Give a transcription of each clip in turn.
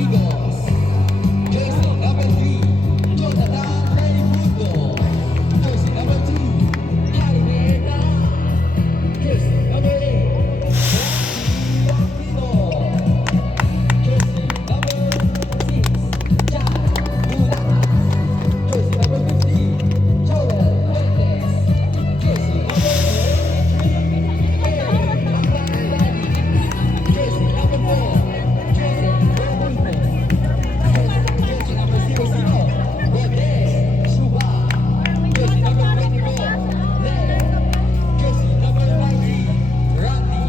Amigos. Jersey number 3, Jonathan Raimundo. Jersey number 2, Jaime Eta. Jersey number 8, Frankie Aquino. Jersey number 6, Jack Dulacan. Jersey number 15, Joel Fuentes. Jersey number 23, Eric Aguilani. Jersey number 4, Joseph Bermudo. Jersey number 00, Rodez Suba. Jersey number 24, Len. Jersey number 19, Randy.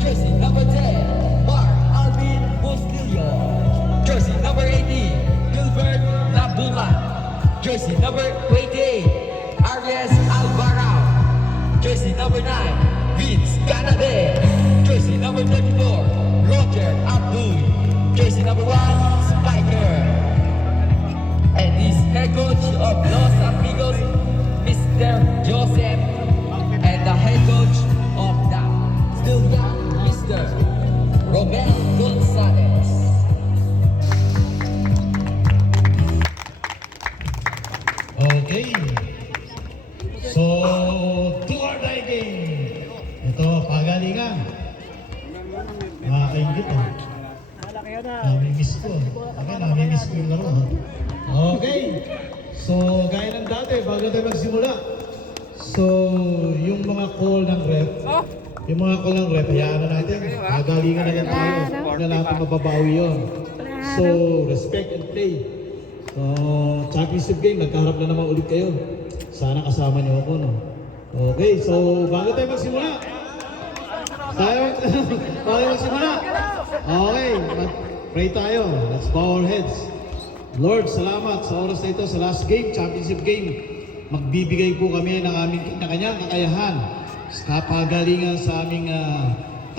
Jersey number 10, Mark Alvin Bustillo. Jersey number 18, Gilbert Labucan. Jersey number 28, Arias Alvarado. Jersey number 9, Vince Canade. Jersey number 34, Roger Abdul. Jersey number 1, Spiker. And this head coach of Los Amigos, Mr. Joseph. And the head coach of the still young Mr. Romel Gonzalez. Okay. So, to our die game. Ito, pagalingan. Makakaingit oh. Nami-miss ko. Okay, nami-miss ko yung laro ha. Okay. So, gaya ng dati, bago tayo magsimula. So, yung mga call ng ref, hayaan na natin. Pagalingan na lang tayo. Huwag na natin mababawi yun. So, respect and play. So, championship game, nagkaharap na naman ulit kayo. Sana kasama niyo ako, no? Okay, so bago tayo magsimula. Okay, pray tayo. Let's bow our heads. Lord, salamat sa oras na ito, sa last game, championship game. Magbibigay po kami ng aming kanya-kanyang kakayahan sa kapagalingan sa aming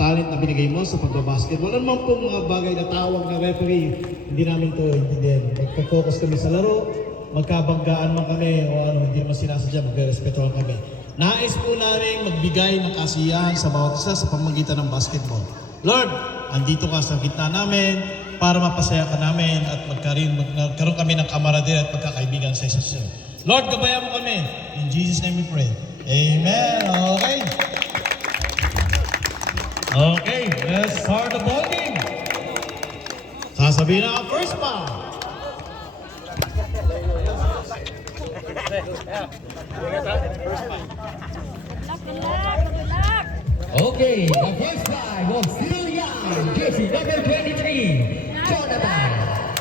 talent na binigay mo sa pagbabasketball. Ano naman po mga bagay na tawag ng referee, hindi namin ito intindihan. Magpa-focus kami sa laro, magkabanggaan man kami o ano, hindi naman sinasadya, magre-respetuhan kami. Nais po namin magbigay ng kasiyahan sa bawat isa sa pamamagitan ng basketball. Lord, andito ka sa gitna namin para mapasaya ka namin at magkaroon kami ng kamaraderia at pagkakaibigan sa isa't isa. Lord, gabayan mo kami. In Jesus' name we pray. Amen. Okay. Okay, let's start the ball game. Sasabihin na ang first foul. Okay, the first five of still young. Jersey number 23, Jonathan.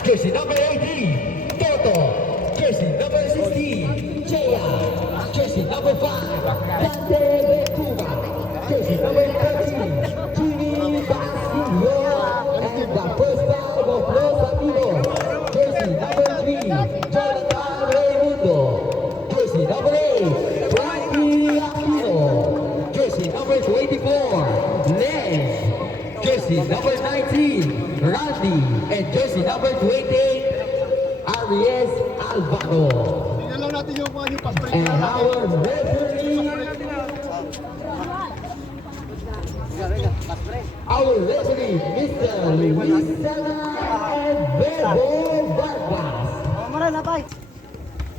Jersey number 18, Toto. Jersey number 16, Chea. Jersey number 5, Dante Ventura. Jersey number 13, Jimmy Basilio. And the first five of Los Amigos. Jersey number 3, Jonathan Raimundo. Jersey number 8, Frankie Aquino. Jersey number 24, Len. Jersey number 19, Randy. And jersey number 28, Arias Alvaro. And our referee, Mr. Luis Sala and Bebo Barbas.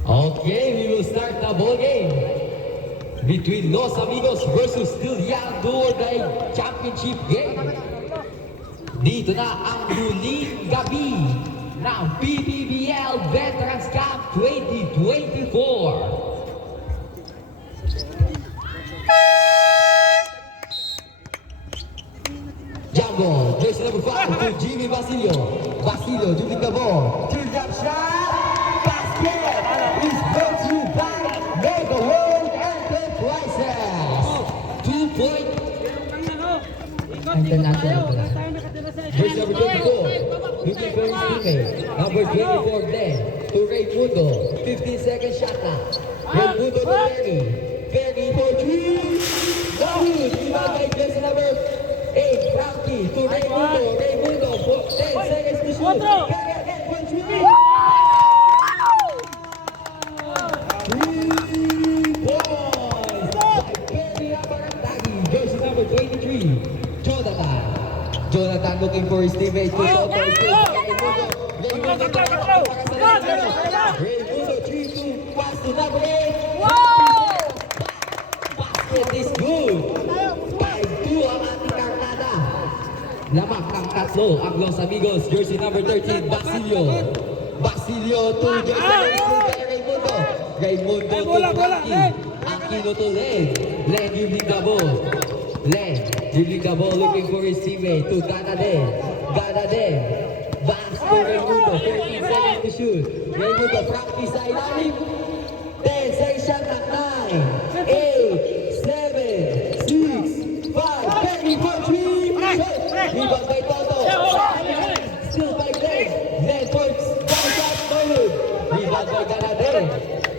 Okay, we will start the ball game between Los Amigos versus Still Young Duorday Championship game. Dito na ang huling gabi ng PBBL Veterans Cup 2024. Jungle, jersey number 5 to Jimmy Basilio. Basilio, shooting the ball. Turn-up shot. Basket is brought to you by Mega World Enterprises. 2-point. Jersey number 24, looking for his teammate. Number 24 then to Raimundo. 15-second shot clock. Raimundo to Perry. Perry for 3. Good. Rebound by jersey number 8, Frankie to Raimundo. Raimundo for 10 seconds to shoot. Perry again for 3. 3 points by Perry Abarandagi. Jersey number 23, Jonathan. Jonathan looking for his teammate. Raimundo, Raimundo, 3-2, pass to number 8. Basket is good. 5-2 ang ating karnada. Lamak ng tatlo ang Los Amigos. Jersey number 13, Basilio. Basilio to jersey number 2, Raimundo. Raimundo to Frankie. Aquino to Len. Len using the ball. Len using the ball looking for his teammate to Ganaden. Ganaden. Back to Raimundo. 13 seconds to shoot. Raimundo, Frankie sa ilalim. 10 seconds shot at 9, 8, 7, 6, 5, Perry for 3. Rebound by Toto. Still by Len. Len works. One shot, no good. Rebound by Ganaden.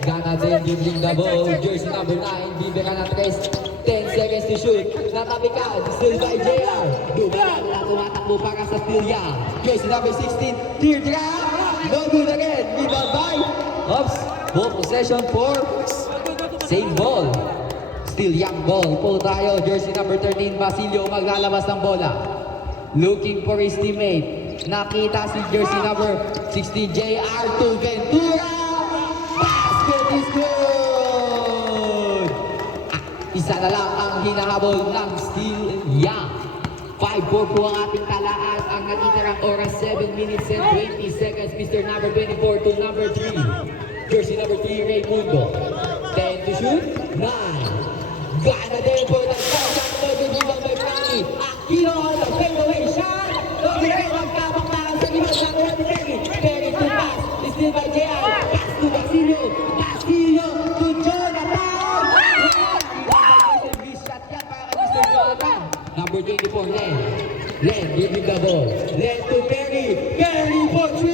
Ganaden using the ball. Jersey number 9. Bibera na 3. 10 seconds to shoot. Natapikan. Still by JR. Dumalan na tumatakbo para sa steal Young. Jersey number 16. Teardrop. No good again. Rebound by Ops. Ball possession for same ball. Still Young ball. Pull tayo. Jersey number 13. Basilio maglalabas ng bola. Looking for his teammate. Nakita si jersey number 16. JR to Ventura. Basket is good. Isa na lang ang hinahabol ng Still Young. 5-4 po ang ating talaan. Ang natitirang oras 7 minutes and 20 seconds. Mr. number 24 to number 3. Jersey number 3, Raimundo. 10 to shoot. 9. Gana din for the shot. Rebound by Frankie. Aquino on the fadeaway shot. Okay, magkabaktaan sa limang shot natin Perry. Perry to pass. Still by JR. Pass to Basilio. Basilio to Jonathan. Miss shot yan para kay Mr. Jonathan. Number 24, Len. Len, giving the ball. Len to Perry. Perry for 3.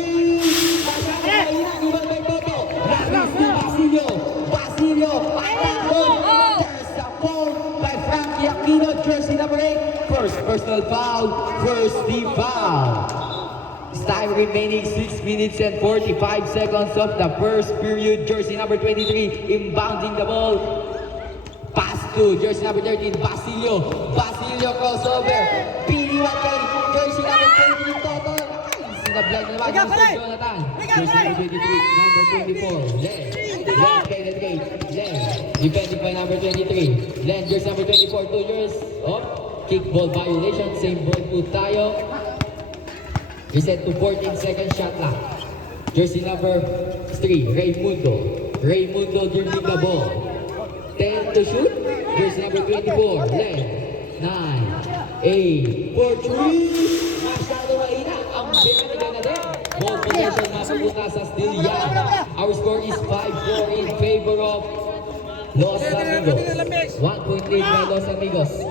Masyado mahina. Rebound by Toto. Lamis to Basilio. Basilio. Atakon. There's a foul by Frankie Aquino. Jersey number 8. First personal foul. First team foul. Time remaining 6 minutes and 45 seconds of the first period. Jersey number 23 inbounding the ball. Pass to jersey number 13, Basilio. Basilio crossover. Piniwan kay jersey number 13, Toto. Sinablag na naman Mr. Jonathan. Jersey number 23, number 24, Len. Len penetrate. Len. Defending by number 23. Len, jersey number 24, 2 years of kickball violation. Same ball po tayo. Reset to 14 second shot clock. Jersey number 3, Raimundo. Raimundo giving the ball. 10 to shoot. Jersey number 24, Len. 9, 8, for 3. Masyado mahina. Ang binatiga na din. Ball possession napupunta sa Still Young. Our score is 5-4 in favor of Los Amigos. 1 point lead by Los Amigos.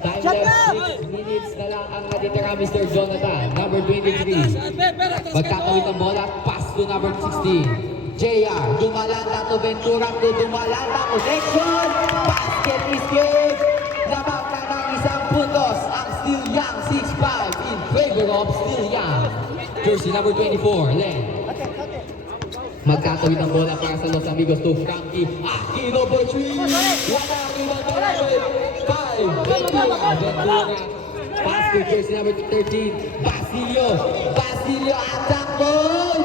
Time left 6 minutes na lang ang natitira Mr. Jonathan. Number 23. Magkakawit ng bola. Pass to number 16. JR. Dumalanda to Ventura. To Dumalanda. Connection. Basket is good. Lamang na ng isang puntos. Ang Still Young 6-5 in favor of Still Young. Jersey number 24. Len. Magkakawit ng bola para sa Los Amigos to Frankie Aquino for 3. Wala ang ibang bola. 5. Ventura. Pass to jersey number 13. Basilio. Basilio attack ball.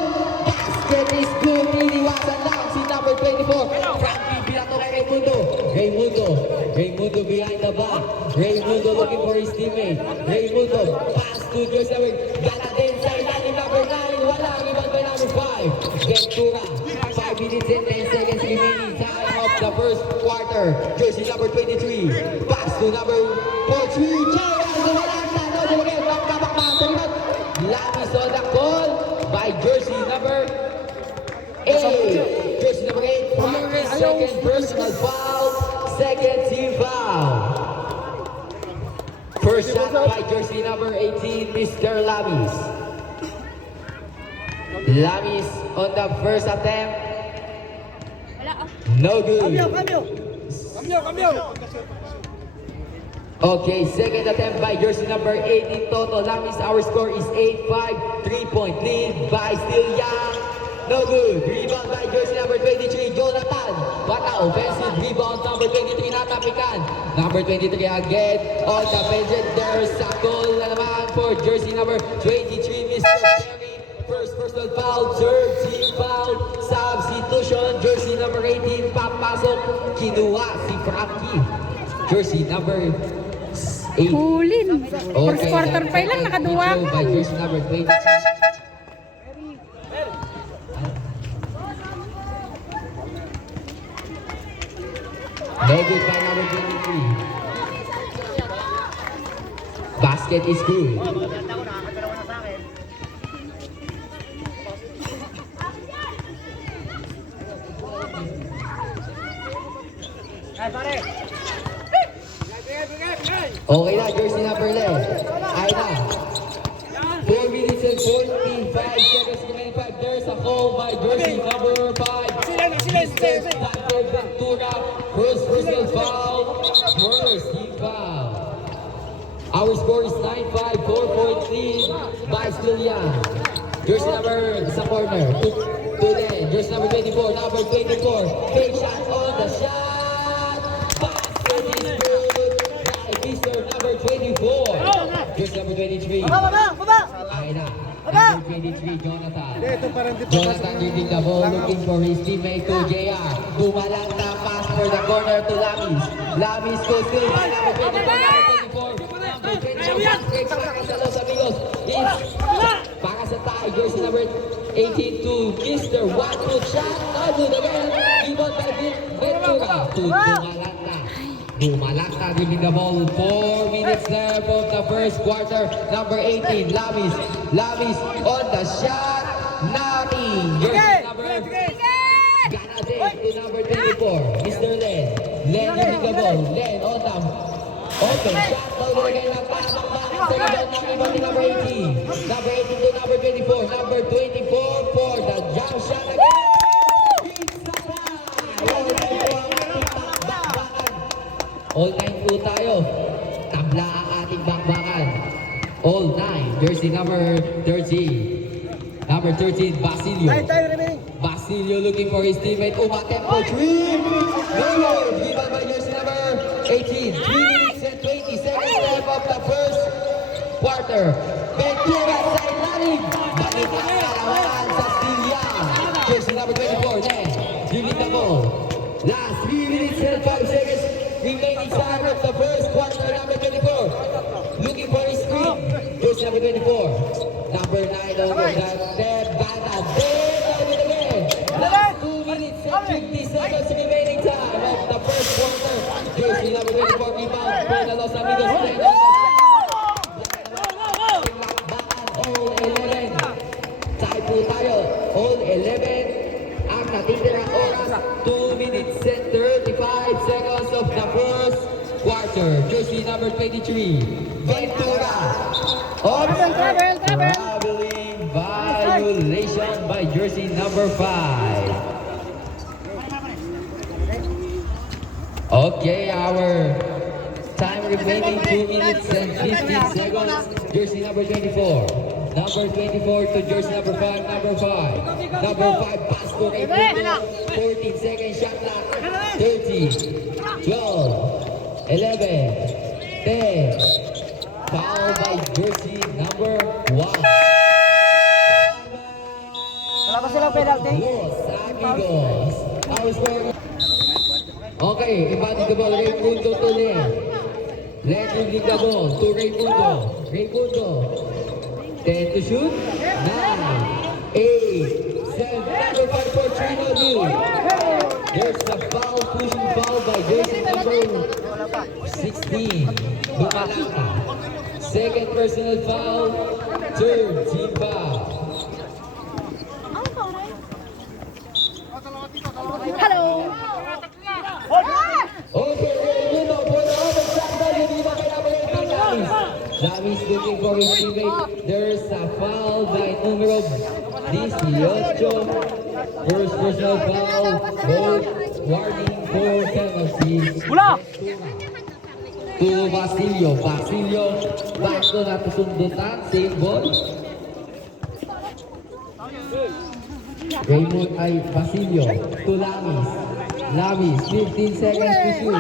Basket is good. Iniwasan lang si number 24. Frankie binato kay Raimundo. Raimundo. Raimundo behind the back. Raimundo looking for his teammate. Raimundo. Pass to jersey number. Ganaden sa ilalim number 9. Wala ang ibang by number 5. Ventura. 5 minutes and 10 seconds remaining. Time of the first quarter. Jersey number 23. Pass to number 43. Lamis on the call by jersey number 8. Jersey number 8. Second personal foul. Second team foul. First shot by jersey number 18, Mr. Lamis. Lamis on the first attempt. No good. Okay, second attempt by jersey number 18, Toto Lamis. Our score is 8-5. 3-point lead by Still Young. No good. Rebound by jersey number 23, Jonathan. What a offensive rebound. Number 23, natapikan. Number 23 again on the bench. There's a goal na naman for jersey number 23, Mr. Perry. First personal foul, third team foul. Substitution, jersey number 18, papasok. Kinuha si Frankie. Jersey number 8. Hulin. First quarter pa lang, nakaduwa ka. By jersey number 23. No good by number 23. Basket is good. Okay na, jersey number 11. Ay na. 4 minutes and 45 seconds remaining. There's a call by jersey number 5. Dante Ventura. First personal foul. First team foul. Our score is 9-5, 4-point lead by Stillian. Jersey number sa corner. To Len. Jersey number 24. Number 24. Fake shot on the shot. Basket is good by Mr. number 24. Jersey number 23. Ay na. Number 23, Jonathan. Jonathan leading the ball, looking for his teammate to JR. Dumalang na pass for the corner to Lamis. Lamis goes to number 24, number 24. Para sa Los Amigos. Para sa tie, jersey number 18 to Mr. One Foot Shot. No good again. Given by Ventura to Dumalanta. Dumalanta giving the ball. 4 minutes left of the first quarter. Number 18, Lamis. Lamis on the shot. Nami. Jersey number Ganade to number 24. Mr. Len. Len giving the ball. Len on the open shot. No again. Napasok back. Second ball number 18. Number 18 to number 24. Number 24 for the jump shot again. All 9 po tayo. Tabla ang ating bakbakan. All 9. Jersey number 13. Number 13, Basilio. Basilio looking for his teammate. Umatem for 3. No, given by jersey number 18. 3 minutes and 20 seconds left of the first quarter. Ventura sa ilalim. Balik ang kalawan sa Stillian. Jersey number 24. Then, giving the ball. Last 3 minutes and 5 seconds remaining time of the first quarter. Number 24. Looking for his screen. Jersey number 24. Number 9 over that step. Bata. Then, again. Last 2 minutes and 50 seconds remaining time of the first quarter. Jersey number 24. Rebound for the Los Amigos. All 11. Tie po tayo. All 11. Ang natitirang oras. 2 minutes and 35 seconds of the first quarter. Jersey number 23. Ventura. Traveling violation by jersey number 5. Okay, our time remaining 2 minutes and 15 seconds. Jersey number 24. Number 24 to jersey number 5. Number 5. Number 5 pass to Raimundo. 14 seconds shot clock. 30. 12. 11. 10. Foul by jersey number 1. Wala pa silang penalty? Los Amigos. Our score. Okay, inbounding the ball. Raimundo to Len. Len leading the ball to Raimundo. Raimundo. 10 to shoot. 9. 8. 7. Number 5 for Trino New. There's a foul, pushing foul by jersey number 16. Dumalaka. Second personal foul. Third team foul. Hello. Okay, Raimundo for the other shot by Univa by number 18, Lamis. Lamis looking for his teammate. There's a foul by numero 18. First personal foul. Both warning for penalties. To Basilio. Basilio, back to natusundutan. Save ball. Raymond ay Basilio. To Lamis. Lamis, 15 seconds to shoot.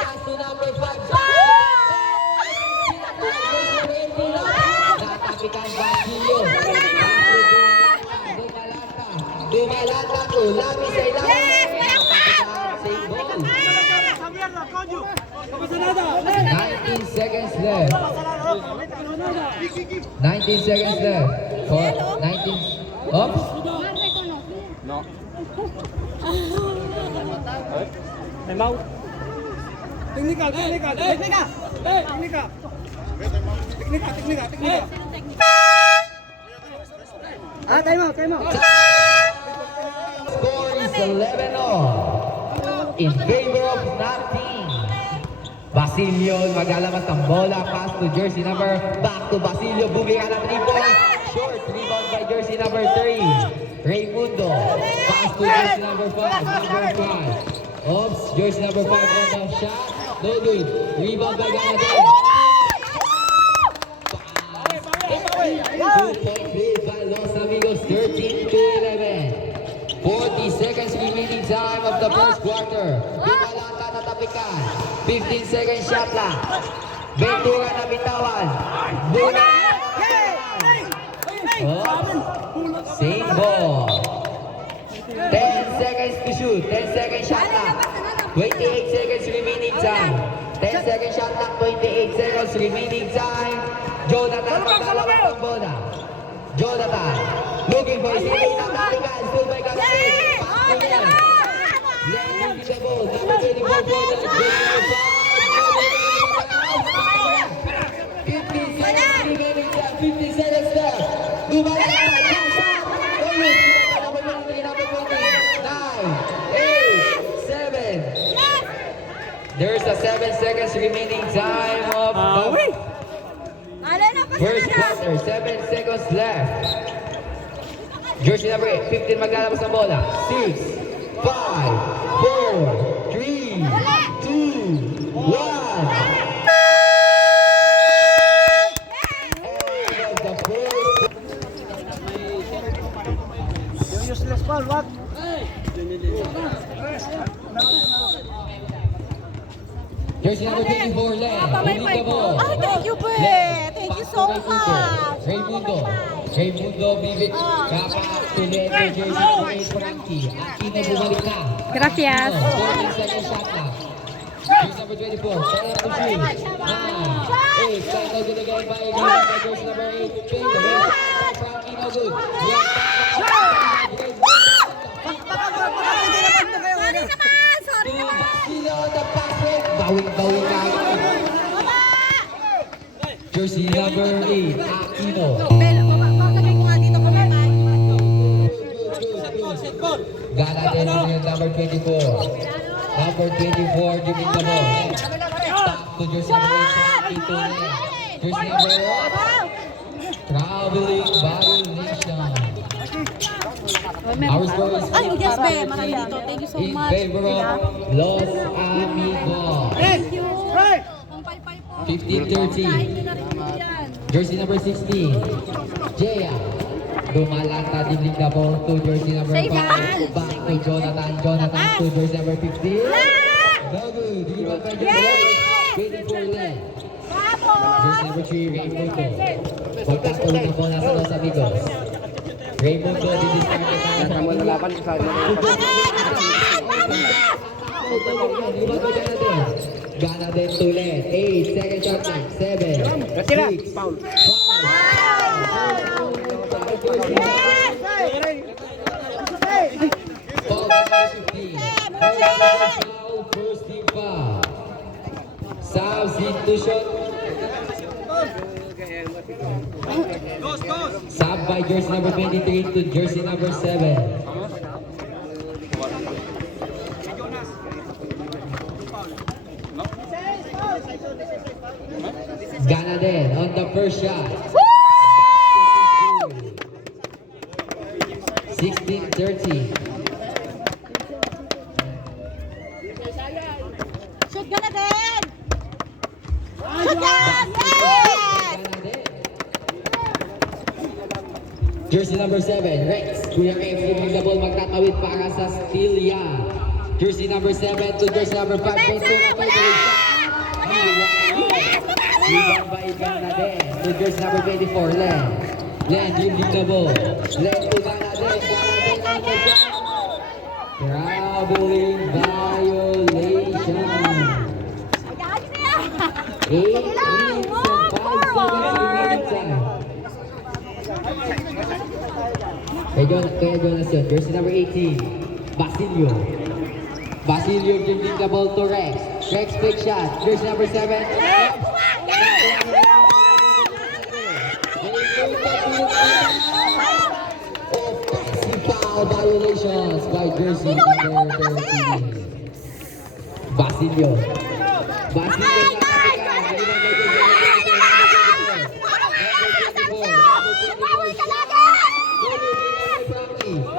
Pass to number Lapis sa ilalim. Yes! Save ball. 19 seconds left. 19 seconds left. For 19. Oops. Time out. Score is 11 all in favor of nothing. Basilio maglalamas ng bola, pass to jersey number, back to Basilio, bumira ng 3 points, short rebound by jersey number 3, Raymundo, pass to jersey number 5, oops, jersey number 5 on the shot, no good, rebound by Ganadel. 2-point lead by Los Amigos, 13-11. 40 seconds remaining time of the first quarter. Dumalata na tapikan. 15 seconds shot clock. Ventura na bitawan. Bola. Same ball. 10 seconds to shoot. 10 seconds shot clock. 28 seconds remaining time. 10 seconds shot clock. 28 seconds remaining time. Jonathan paglalawag ng bola. Jonathan looking for his teammate na talikan. Still by Ganadel. Pass to him. Letting the ball. Number 24 for the 50 seconds remaining time. 50 seconds left. Dumalata. Number 20. Number 20. 9, 8, 7. There's a 7 seconds remaining time of the first quarter. 7 seconds left. Jersey number 15 maglalabas ng bola. 6, 5, 4, 3, 2, 1. End of the first. Useless ball, what? Jersey number 24 left. Uli the ball. Ay, thank you, Pe. Thank you so much. Raymundo, bibig. Kapak to letter jersey number 8, Frankie. Aquino bumalik na. Gracias. 14 seconds shot clock. Jersey number 24. Kaya to shoot. 9, 8. Kaya no good again by jersey number 8. Frankie no good. Sorry naman. Basilio on the pass rate. Bawing-bawing na. Jersey number 8, Aquino. Pakalagay ko nga dito kumakain. Ganadel yung number 24. Number 24, giving the ball. Back to jersey number 8, Frankie to net. Jersey number 8. Traveling violation. Our score is Ay, yes, Be. Marami dito. Thank you so in much. favor of Los Amigos. Thank you. Ang paypay po. 15-13. Kain nyo na rin po yan. Jersey number 16, Jaya. Dumalata din the ball to jersey number 5. Back to Jonathan. Jonathan to jersey number 15. No good. Rebound by jersey number 24 left. Jersey number 3, Raymundo. Contact ulit ang bola sa Los Amigos. Raymundo, didiscard na tayo. Tama na laban ko sa Ganadel to net. 8 seconds shot clock. 7, 6, 5, 15. First team foul. Substitution. Sub by jersey number 23 to jersey number 7. Ganadel on the first shot. 16-13. Shoot ka na din! Shoot ka! Yes! Jersey number 7, Rex. Kuya Rex, giving the ball, magtatawid para sa steal yan. Jersey number 7 to jersey number 5. Ventura by the rebound by Ganadel to jersey number 24, Len. Len, giving the ball. Len to Ganadel. Ganadel on the shot. Traveling violation. 8 minutes and 5 seconds remaining time. Kaya Jonas yun. Jersey number 18, Basilio. Basilio giving the ball to Rex. Rex big shot. Jersey number 7. Offensive foul violations by jersey number 13. Basilio.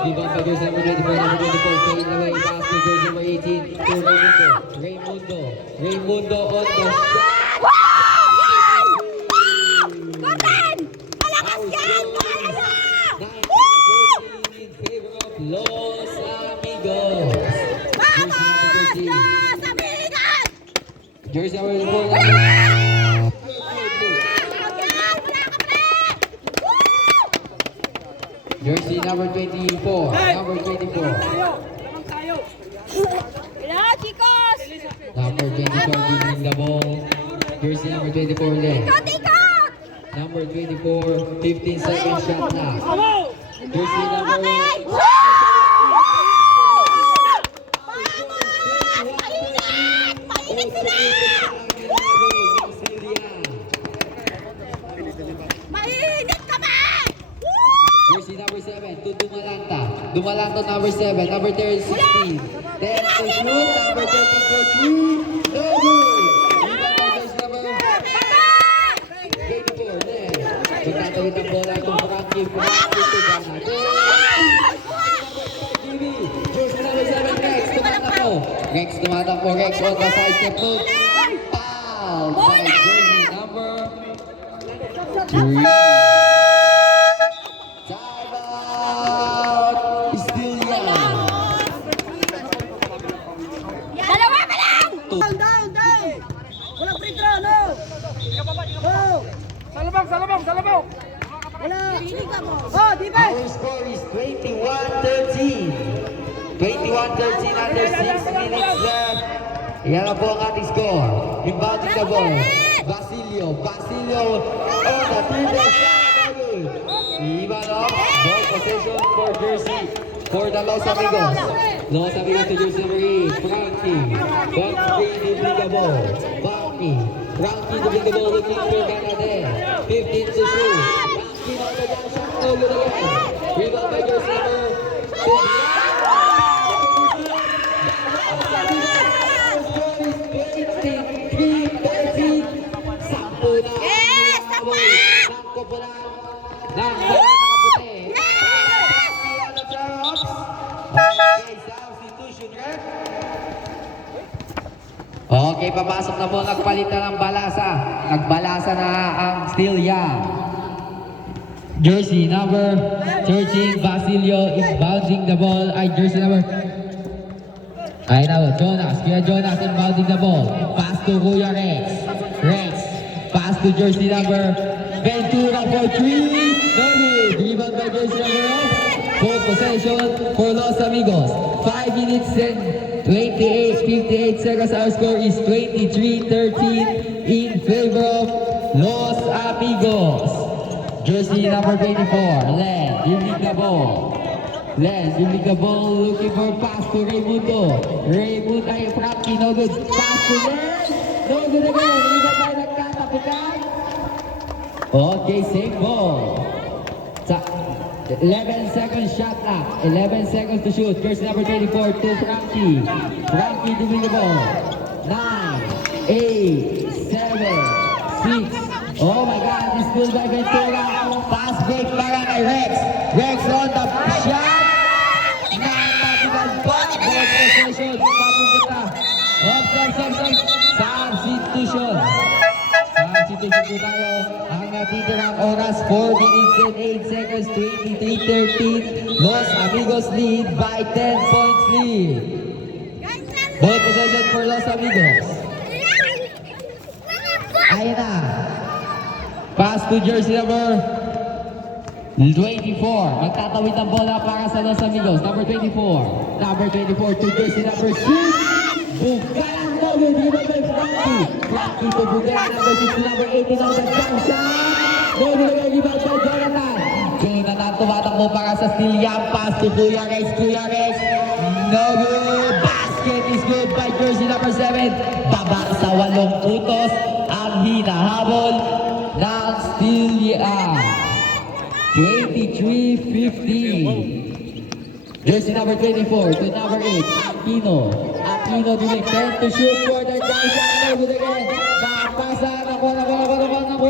Rebound by jersey number 24, fading away, pass to jersey number 18, to Raymundo on the shot. In favor of Los Amigos. Jersey number 4. Jersey number 24. Number 24. Number 24 giving the ball. Jersey number 24 left. Number 24, 15 seconds shot now. Jersey number Jersey number 7 to Dumalanta. Dumalanta number 7. Number 16. 10 to shoot. Number 13 for 3. No good. Rebound number 24. Then, magtatawid ang bola itong Frankie. Frankie to Gana. Jersey number 7. Rex tumatakbo. Rex on the side step move. Foul by jersey number 3. Walang free throw, no! Oh! Salabang! Wala! Oh, defense! Our score is 21-13. 21-13 under 6 minutes left. Yan na po ang ating score. Inbounding the ball. Basilio on the triple shot. Ivanov, ball possession for jersey. For the Los Amigos. Los Amigos to jersey number 8. Frankie dribbling the ball. Frankie dribbling the ball, looking for Canada. 15 to shoot. Frankie on the down shot. No good again. Rebound by jersey number 23-13. Sampo na. Sampo po lang. Okay, papasok na po, nagpalitan ng balasa. Nagbalasa na ang Steel Young. Jersey number 13, Basilio is bouncing the ball. Jersey number... Jonas inbounding the ball. Pass to Kuya Rex. Pass to jersey number Ventura for 3. No good. Rebound by jersey number 8. Full possession for Los Amigos. 5 minutes and 58 seconds. Our score is 23-13 in favor of Los Amigos. Jersey number 24, Len, giving the ball, looking for pass to Raymundo. Frankie, no good. Pass to Len, no good again. Rebound by nagkatapukan. Okay, same ball. 11 seconds shot clock. 11 seconds to shoot. Jersey number 24 to Frankie. Frankie doing the ball. 9, 8, 7, 6. Oh my God, this goal by Ventura. Pass break para kay Rex. Rex on the shot. Nakatigan pa. Ball possession. Papupunta. Substitution. Substitution po tayo. Ang natitirang oras, 4 minutes and 8 seconds, 23-13. Los Amigos lead by 10 points lead. Ball possession for Los Amigos. Ayan na. Pass to jersey number 24. Magtatawid ang bola para sa Los Amigos. Number 24. Number 24 to jersey number 6. Bugan no good. Rebound by Frankie. Frankie to Bugan. Number 6 to number 18 on the jump shot. No good again. Rebound by Jonathan. Jonathan tumatakbo para sa steal. Young pass to Kuya Rex. Kuya Rex. No good. Basket is good by jersey number 7. Baba sa 8 putos. Ang hinahabol ng steal. 23-15. Jersey number 24 to number 8, Aquino. Aquino doing turn to shoot for the down shot. No good again. Nakapasa, nakuha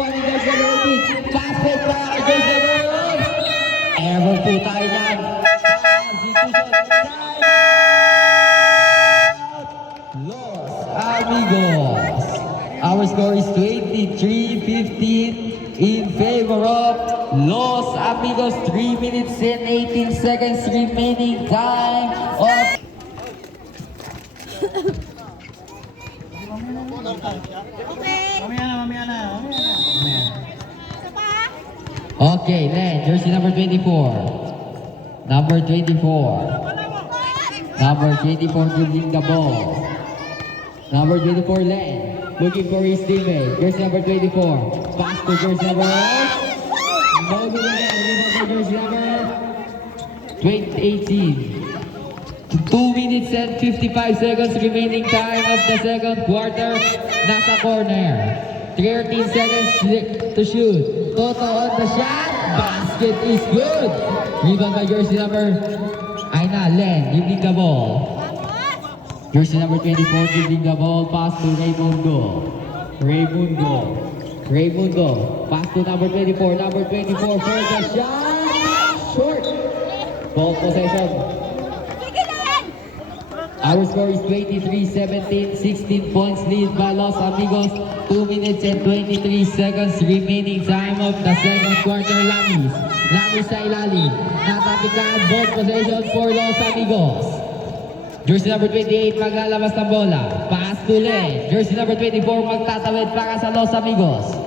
ni jersey number 18. Basket para kay jersey number 8. Error po tayo yan. Los Amigos. Our score is 23-15 in favor of Los Amigos. 3 minutes and 18 seconds remaining time of... Okay. Mamaya na. Isa pa? Okay, Len, jersey number 24. Number 24. Number 24 giving the ball. Number 24, Len. Looking for his teammate. Jersey number 24. Pass to jersey number 8. No good again. Rebound for jersey number 18. 2 minutes and 55 seconds remaining time of the second quarter. Nasa corner. 13 seconds to shoot. Toto on the shot. Basket is good. Rebound by jersey number... Len, giving the ball. Jersey number 24 giving the ball. Pass to Raymundo. Raymundo. Pass to number 24. Number 24 for the shot. Short. Ball possession. Sige lang! Our score is 23-17. 16 points lead by Los Amigos. 2 minutes and 23 seconds remaining time of the second quarter. Lamis sa ilalim. Natapikan. Ball possession for Los Amigos. Jersey number 28 maglalabas ng bola. Pass to Len. Jersey number 24 magtatawid para sa Los Amigos.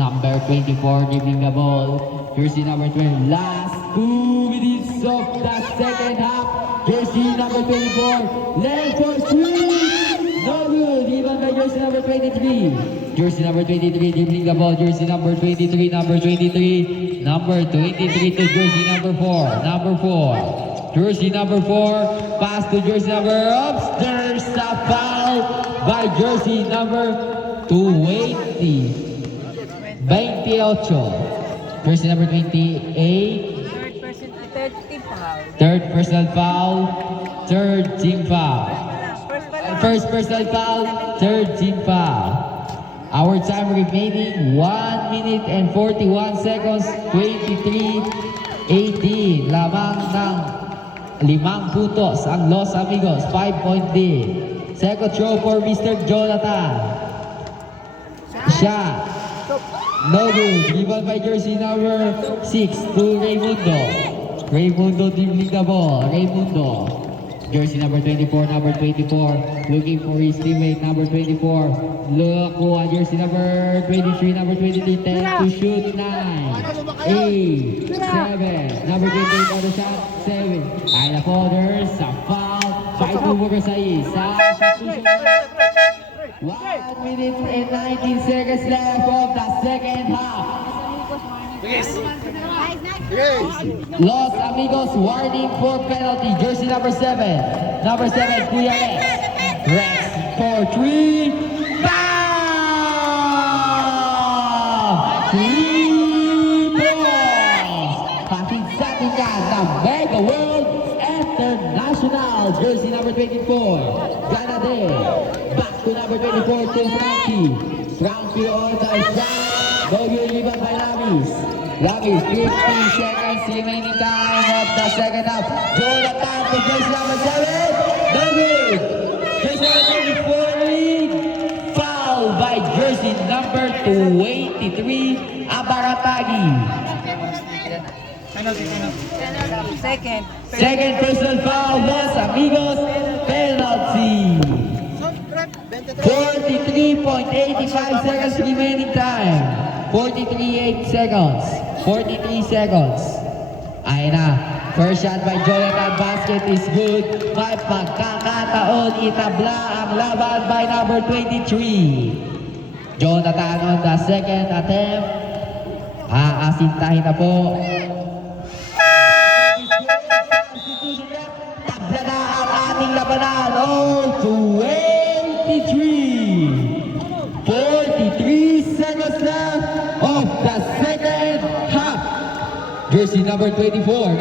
Number 24 giving the ball. Jersey number 20. Last 2 minutes of the second half. Jersey number 24. Len for 3. No good. Even by jersey number 23. Jersey number 23 giving the ball. Jersey number 23. Number 23 to jersey number 4. Number 4. Jersey number 4, pass to jersey number upstairs, a foul by jersey number 28. Jersey number 28, third personal foul, third team foul. First personal foul, third team foul. Our time remaining 1 minute and 41 seconds, 23-18. Lamang ng 5 puntos ang Los Amigos, 5-point lead. Second throw for Mr. Jonathan. Shot. No good. Given by jersey number 6 to Raymundo. Raymundo dribbling the ball. Raymundo. Jersey number 24, number 24. Looking for his teammate, number 24. Look, jersey number 23, number 23. 10 to shoot. 9, 8, 7. Number 28 on the shot. 7. Ay na po, there's a foul. 5 over sa isa. 1 minute and 19 seconds left of the second half. Los Amigos warning for penalty. Jersey number 7. Number 7, Kuya Rex. Rex for 3. Foul! 3 points! Hatid sa atin yan ng Mega World International. Jersey number 24. Ganade. Back to number 24 to Frankie. Frankie on the shot. No good rebound by Lamis. Lamis, 15 seconds remaining time of the second half. Jonathan to jersey number 7. No good. Jersey number 24. Foul by jersey number 23. Abaratagi. Second personal foul. Los Amigos penalty. 43.85 seconds remaining time. 43 seconds. 43 seconds. Ayun na. First shot by Jonathan. Basket is good. May pagkakataon. Itabla ang laban by number 23. Jonathan on the second attempt. Aasintahin na po. Tabla na ang ating labanan. Oh, 23. 43 seconds left of the second half. Jersey number 24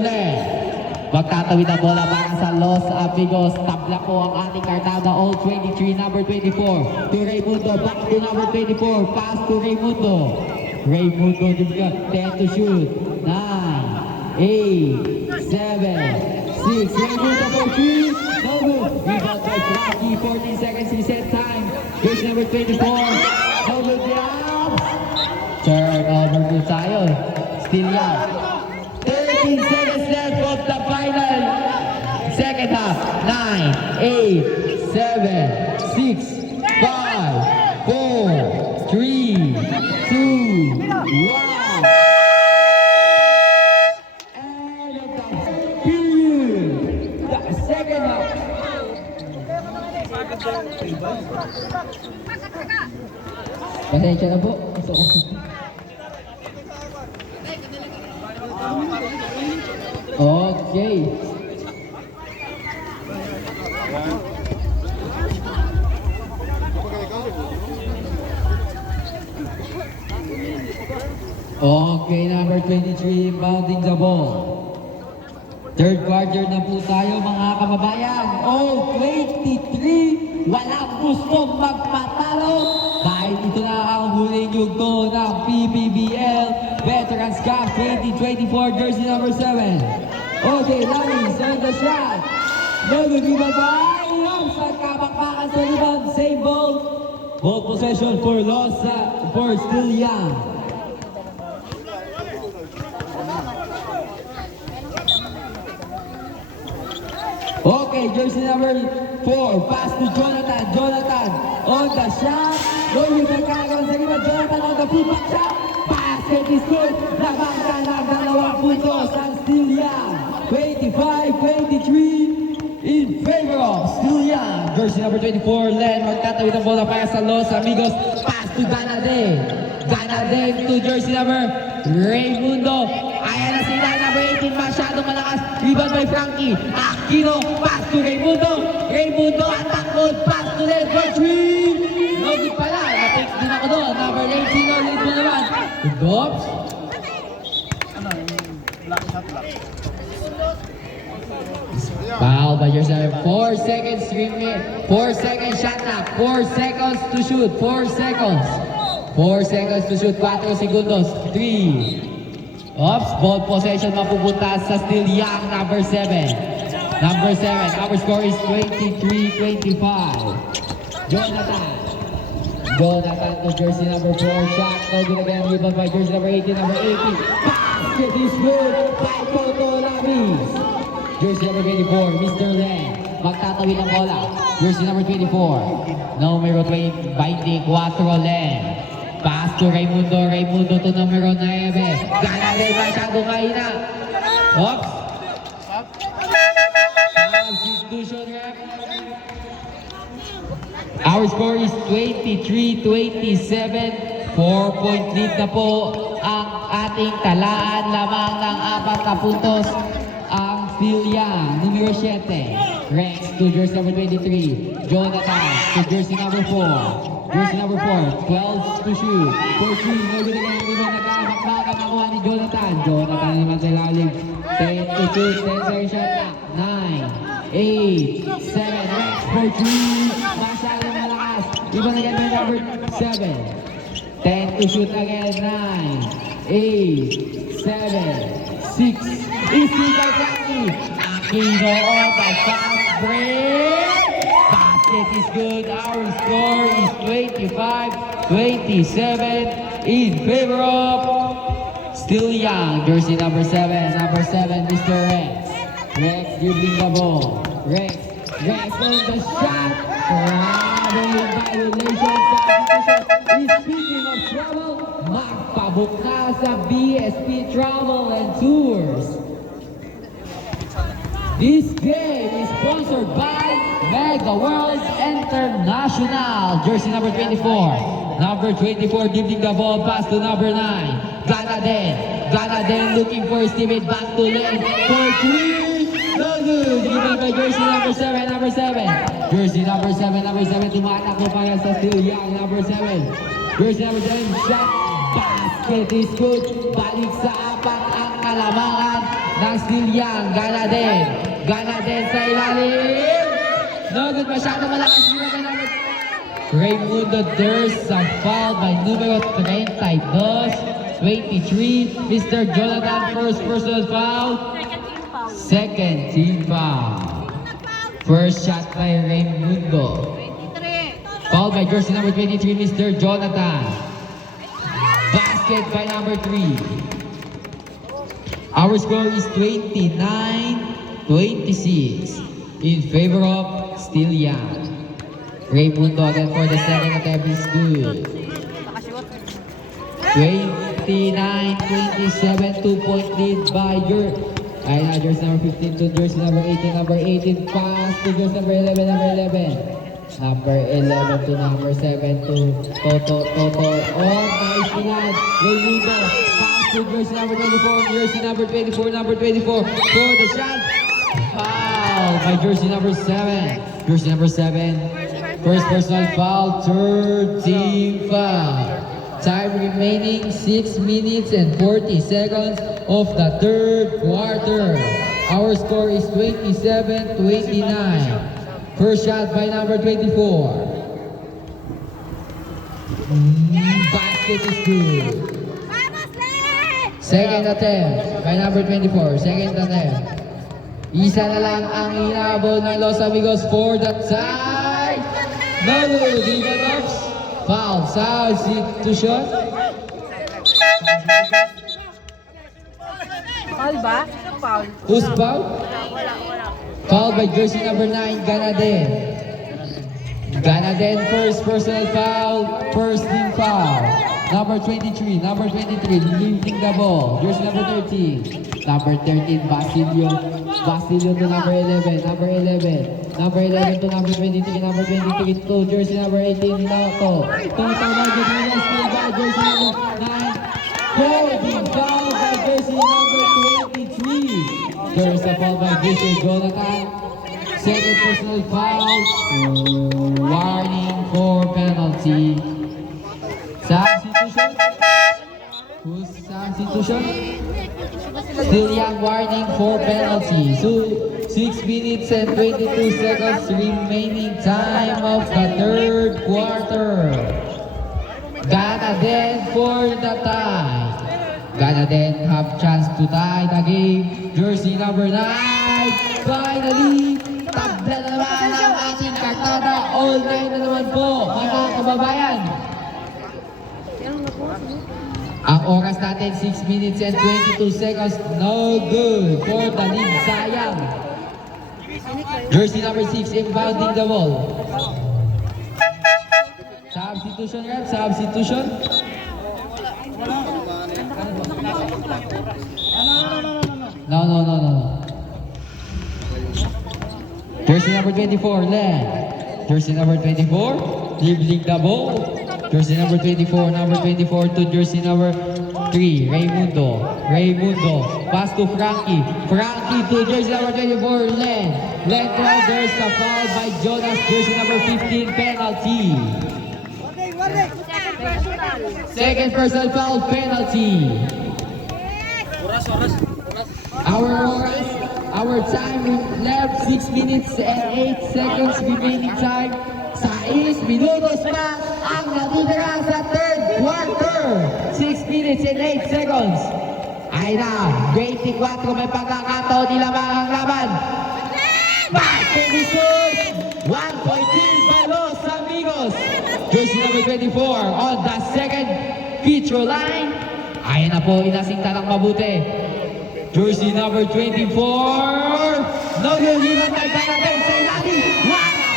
left. Magtatawid ang bola para sa Los Amigos. Tabla po ang ating kartada. All 23, number 24 to Raymundo. Back to number 24. Pass to Raymundo. Raymundo, 10 to shoot. 9, 8, 7, 6. Raymundo for 3. No good. Rebound by Frankie. 14 seconds reset time. Jersey number 24. No good down. Turnover po tayo. Still yan. 13 seconds left of the final second half. 9, 8, 7, 6, 5, 4, 3, 2, 1. End of the period. The second half. Pasensya na po. Okay. Okay, number 23 inbounding the ball. Third quarter na po tayo mga kababayan. Oh, 23. Walang gustong magpatalo. Dahil ito na ang huling yugto ng PBBL Veterans Cup 2024 jersey number 7. Okay, Lamis on the shot. Nag-rebound by Losa. Kapakpakan sa rebound. Same ball. Ball possession for Losa. For Still Young. Okay, jersey number 4. Pass to Jonathan. Jonathan on the shot. Going to kagawin sa rebound. Jonathan on the putback shot. Basket is good. Nabangka ng 2 puntos ang Still Young. 25-23 in favor of Still Young. Jersey number 24, Len. Magtatawid ang bola para sa Los Amigos. Pass to Ganade. Ganade to jersey number Raymundo. Ayan na sila, number 18, masyadong malakas. Rebound by Frankie. Aquino, pass to Raymundo. Raymundo, attack mode, pass to Len for 3. No good pala. Napick din ako doon. Number 18, no lead mo naman. Dobbs. Foul by yourself. 4 seconds, 4 seconds shot clock. 4 seconds to shoot. 4 seconds. 4 seconds to shoot. 4 segundos. 3. Oops, ball possession mapupunta sa Still Young, number 7. Number 7. Our score is 23-25. Jonathan. Jonathan to jersey number 4. Shot. No good again. Rebound by jersey number 18. Number 18. Basket is good by Toto Lamis. Jersey number 24, Mr. Len. Magtatawid ang bola. Jersey number 24. Numero 24, Len. Pass to Raymundo. Raymundo to numero 9. Gana rin masyadong kahina. Oops. Substitution ref. Our score is 23-27. 4-point lead na po ang ating talaan. Lamang ng 4 na puntos. Still Young, numero 7. Rex to jersey number 23. Jonathan to jersey number 4. Jersey number 4. 12 to shoot. 14. No good again. Ito nakakabakbakan nakuha ni Jonathan. Jonathan naman sa lalim. 10 to shoot. 10 second shot clock. 9, 8, 7. Rex for 3. Masyadong malakas. Iba na again by number 7. 10 to shoot again. 9, 8, 7, 6. Easy by Frankie. Aquino on the fast break. Basket is good. Our score is 25-27 in favor of Still Young. Jersey number 7. Number 7, Mr. Rex. Rex dribbling the ball. Rex on the shot. Trouble violation. Substitution. Speaking of trouble, book na sa BSP Travel and Tours. This game is sponsored by Mega World International. Jersey number 24. Number 24 giving the ball pass to number 9. Ganaden looking for his teammate back to lane for 3. No good. Given by jersey number 7. Jersey number 7. Tumatakbo pa yan sa Still Young. Number 7. Jersey number 7. Shot. Basket is good. Balik sa apat ang kalamangan ng Still Young. Ganaden sa ilalim. No good. Masyado malakas. Raymundo, there's a foul by numero 32, 23. Mr. Jonathan, first personal foul. Second team foul. First shot by Raymundo. 23. Foul by jersey number 23, Mr. Jonathan. Basket by number 3. Our score is 29-26 in favor of Still Young. Raymundo again for the second attempt is good. 29-27, 2-point lead by jersey number 15 to jersey number 18. Number 18 pass to jersey number 11. Number 11 to number 7 to Toto. Oh, nice pinad. Raymundo pass to jersey number 24. Jersey number 24 for the shot. Foul by jersey number 7. Jersey number 7. First personal foul, third team foul. Time remaining 6 minutes and 40 seconds of the third quarter. Our score is 27-29. First shot by number 24. Basket is good. Second attempt by number 24. Second attempt. Isa na lang ang inabot ng Los Amigos for the tie. No good. Rebounds. Foul. Substitution. Foul ba? Foul. Who's foul? Foul by jersey number 9, Ganaden first personal foul, first team foul. Number 23, lifting the ball. Jersey number 13. Number 13, Basilio to number 11. Number 11 to number 23. Number 23 to jersey number 18, Nato. Total budget minus by jersey number 9. Holding foul by jersey number 23. There's a foul by Mr. Jonathan. Second personal foul. Warning for penalty. Substitution. Who's substitution? Still Young warning for penalty. So 6 minutes and 22 seconds remaining time of the third quarter. Ganaden for the tie. Ganaden have chance to tie the game. Jersey number 9. Finally, tabla na naman ang ating kartada. All 9 na naman po, mga kababayan. Ang oras natin, 6 minutes and 22 seconds. No good for the lead. Sayang. Jersey number 6 inbounding the ball. Substitution, rep. Substitution. No. Jersey number 24, Len. Jersey number 24, dribbling the ball. Jersey number 24 to jersey number 3, Raymundo. Pass to Frankie to jersey number 24, Len. There's a foul by Jonas, jersey number 15, penalty. Second personal foul, penalty. Our time left 6 minutes and 8 seconds remaining time. 6 minutos pa ang natitira sa third quarter. 6 minutes and 8 seconds. Ay na, 24 may pagkakataon nila ang laban. Basket is good. 1-point lead by Los Amigos. Jersey number 24 on the second free-throw line. Ayan na po, inasinta ng mabuti. Jersey number 24. No good, even by Ganaden sa ilalim.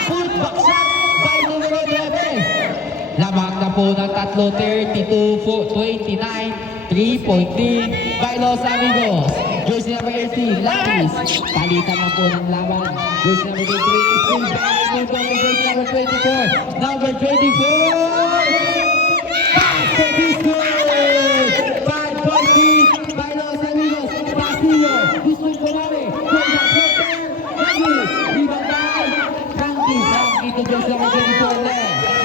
Putback shot by numero 9. Lamang na po ng tatlo, 32-29. 3-point lead by Los Amigos. Jersey number 18, Laris. Palitan na po ng laban. Jersey number 23, Steve Barry. Jersey number 24. Number 24. Basket is good! 5-point lead by Los Amigos. Basilio. Gustong kumari. Rebound by Frankie. Frankie to Jersey number 24,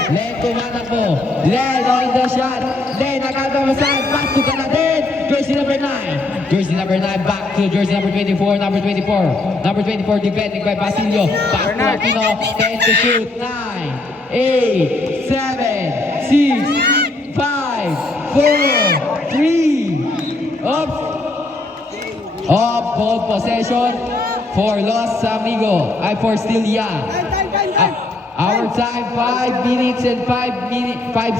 Len tumanakbo. Len on the shot. Len nakatamasan. Pass to Ganaden. Jersey number 9. Jersey number 9 back to jersey number 24. Number 24. Number 24 defending by Basilio. Back to Aquino. 10 to shoot. 9, 8, 7, 6, 5, 4, 3. Up. Up. Ball possession for Los Amigos. For still young. Our time 5 minutes and 5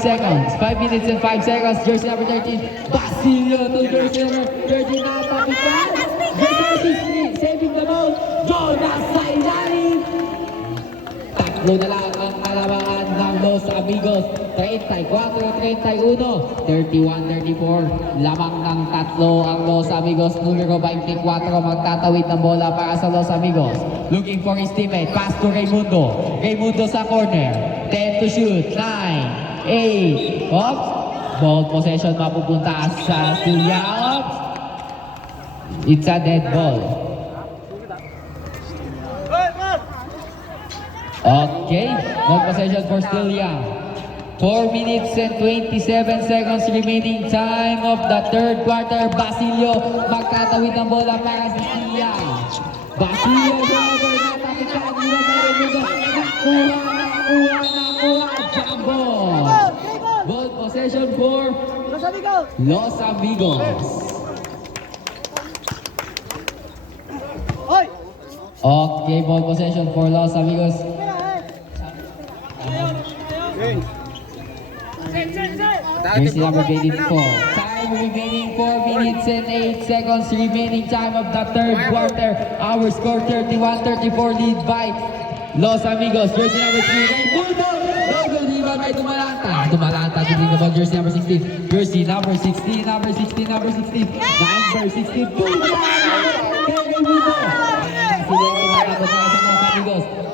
seconds. 5 minutes and 5 seconds. Jersey number 13. Basilio to jersey number 13. Natapitan. Jersey 16. Saving the ball. Jonas Sainani. Tatlo na lang ang kalabangan ng Los Amigos. 34-31. 31-34. Lamang ng tatlo ang Los Amigos. Numero 24 magtatawid ng bola para sa Los Amigos. Looking for his teammate. Pass to Raimundo. Raimundo sa corner. 10 to shoot. 9, 8. Oops. Ball possession mapupunta sa Silya. Oops. It's a dead ball. Okay. Ball possession for Silya. 4 minutes and 27 seconds remaining time of the third quarter. Basilio magtatawid ng bola para sa Silya. Basilio driver natapitan. Nakuha. Jumbo. Ball possession for Los Amigos. Okay, ball possession for Los Amigos. Jersey number 24. Time remaining 4 minutes and 8 seconds remaining time of the third quarter. Our score 31-34 lead by Los Amigos. Jersey number 3. Raimundo! Logo rebound by Dumalanta. Dumalanta to bring the ball. Jersey number 16. Jersey number 16. Number 16. Number 16. Number 16. Raimundo!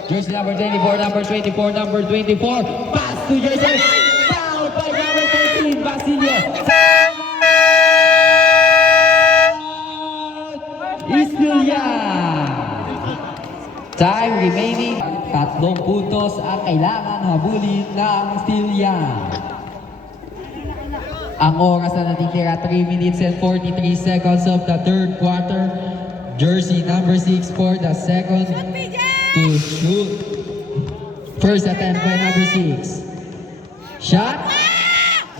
Jersey number 24. Number 24. Number 24. Pass to Jersey. Foul by number 13. Basilio. Istilya. Time remaining. 3 puntos ang kailangan habulin ng Istilya. Ang oras na natitira 3 minutes and 43 seconds of the third quarter. Jersey number 6 for the second to shoot. First attempt by number 6. Shot.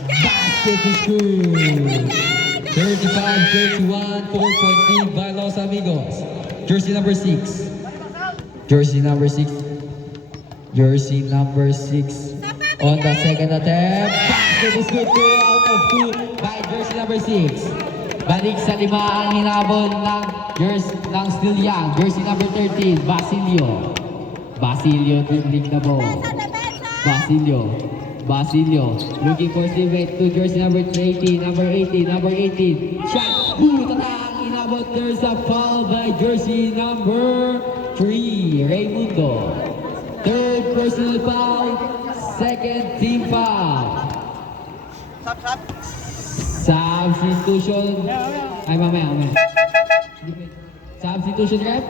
Basket is good. 35-31, 4-point lead by Los Amigos. Jersey number 6. Jersey number 6. Jersey number 6 on the second attempt. Basket is good. 2 out of 2 by jersey number 6. Balik sa 5 ang hinabol ng Still Young. Jersey number 13, Basilio. Basilio dribbling the ball. Basilio looking for teammate to jersey number 18, number 18. Shot. Ang hinabol. There's a foul by jersey number 3, Raimundo. Third personal foul, second team foul. Substitution. Ay, mamaya. Substitution rep.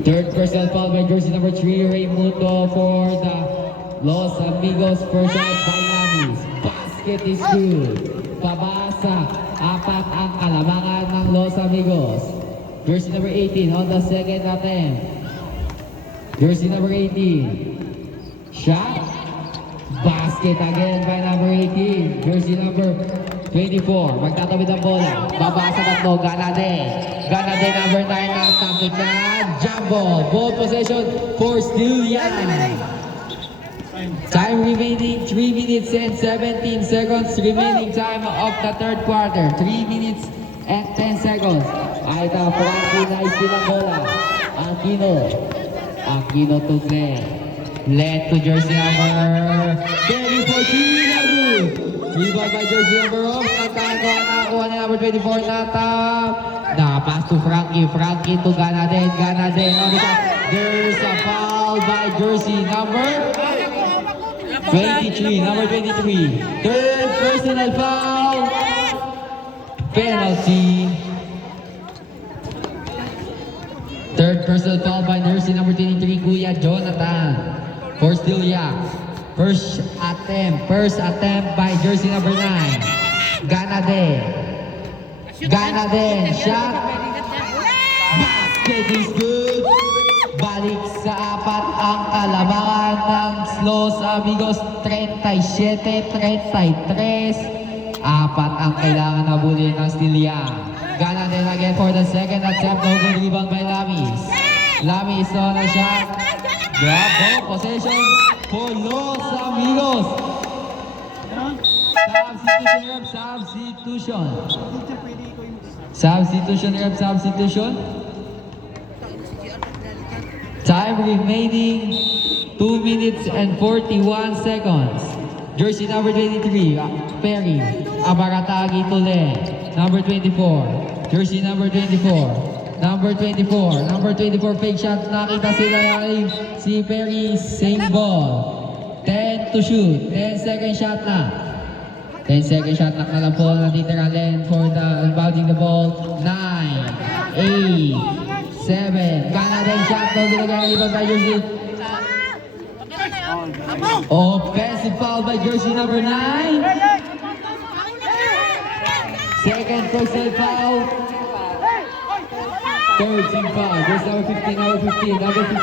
Third personal foul by jersey number 3, Raimundo for the Los Amigos. First shot by Lamis. Basket is good. Pabasa. Apat ang kalamangan ng Los Amigos. Jersey number 18 on the second attempt. Jersey number 18. Shot. Basket again by number 18. Jersey number 24. Magtatawid ang bola. Babasa tatlo. Ganade number 9 na tapos na. Jumbo. Ball possession for Still Young. Time remaining 3 minutes and 17 seconds remaining time of the third quarter. 3 minutes and 10 seconds. Ay ito, Frankie na istilang bola. Aquino to Glenn. Led to jersey number 24, rebound by jersey number of nakakuha ni number 24 pass to Frankie. Frankie to Gana din. There's a foul by jersey number 23. Number 23. Third personal foul. Penalty. Third personal foul by jersey number 23, Kuya Jonathan. For still young. First attempt by jersey number 9. Gana din. Shot. Basket is good. Balik sa 4 ang kalamangan ng Los Amigos. 37-33. 4 ang kailangan na bulin ng still young. Gana din again for the second attempt. No good rebound by Lamis. Lamis on a shot. Grab ball possession for Los Amigos. Substitution. Time remaining 2 minutes and 41 seconds. Jersey number 23, Perry. Abaratagi Tule. Number 24. Jersey number 24. Number 24 fake shot. Nakita sila si Perry. Same ball. 10 to shoot. 10 second shot na. 10 second shot na po natitira Len for the inbounding the ball. 9, 8, 7. Canada shot. No good again. Rebound by jersey. Offensive foul by jersey number 9. Second personal foul. Third team foul. Jersey number 15.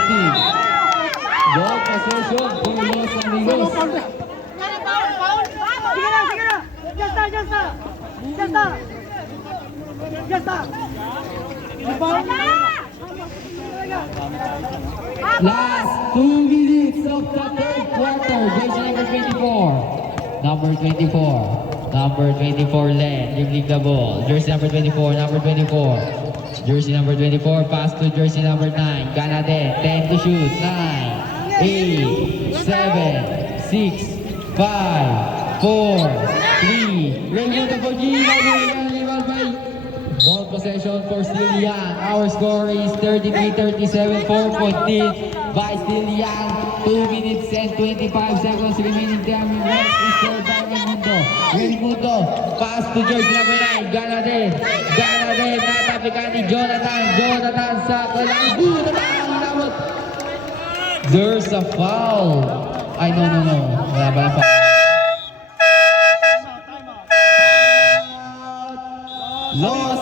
Ball possession for Los Amigos. Last 2 minutes of the third quarter. Jersey number 24. Number 24 Len. Dribbling the ball. Jersey number 24. Jersey number 24. Pass to jersey number 9. Gana din. 10 to shoot. 9, 8, 7, 6, 5, 4, 3. Review the Bogina. Rebound by ball possession for Still Young. Our score is 33-37. 4 point lead by Still Young. 2 minutes and 25 seconds remaining. Time rest is scored by Raimundo. Pass to jersey number 9. Gana din. Natapikan ni Jonathan sa kalang. There's a foul. Ay, no. Wala ba na foul? Los